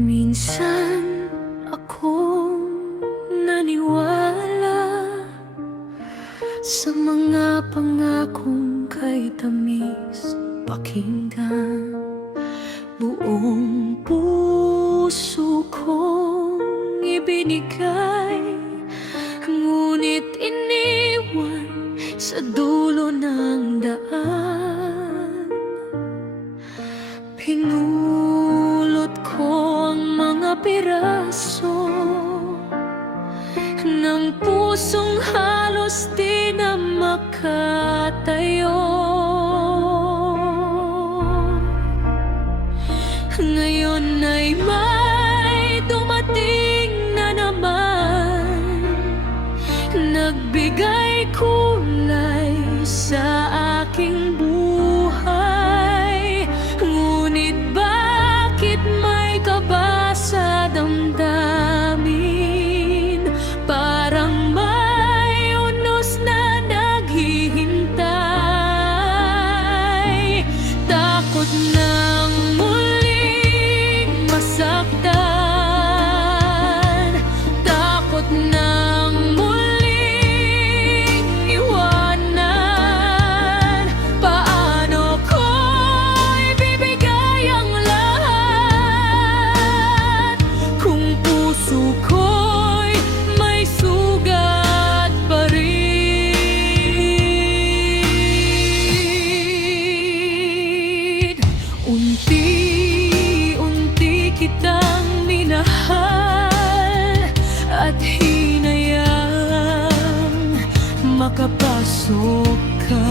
Minsan akong naniwala sa mga pangakong kay tamis pakinggan. Buong puso kong ibinigay, ngunit iniwan sa dulo ng daan. Pinulot ko ang mga piraso ng pusong halos di na makatayo. Ngayon ay may dumating na naman, nagbigay kulay sa aking buhay. Ngunit bakit may kaba sa damdamin? Parang may unos na naghihintay. Takot nang muling masaktan, takot nang muling iwanan. Paano ko ibibigay ang lahat kung puso ko'y may sugat pa rin? Unti-unti kitang minahal at hinayang makapasok ka.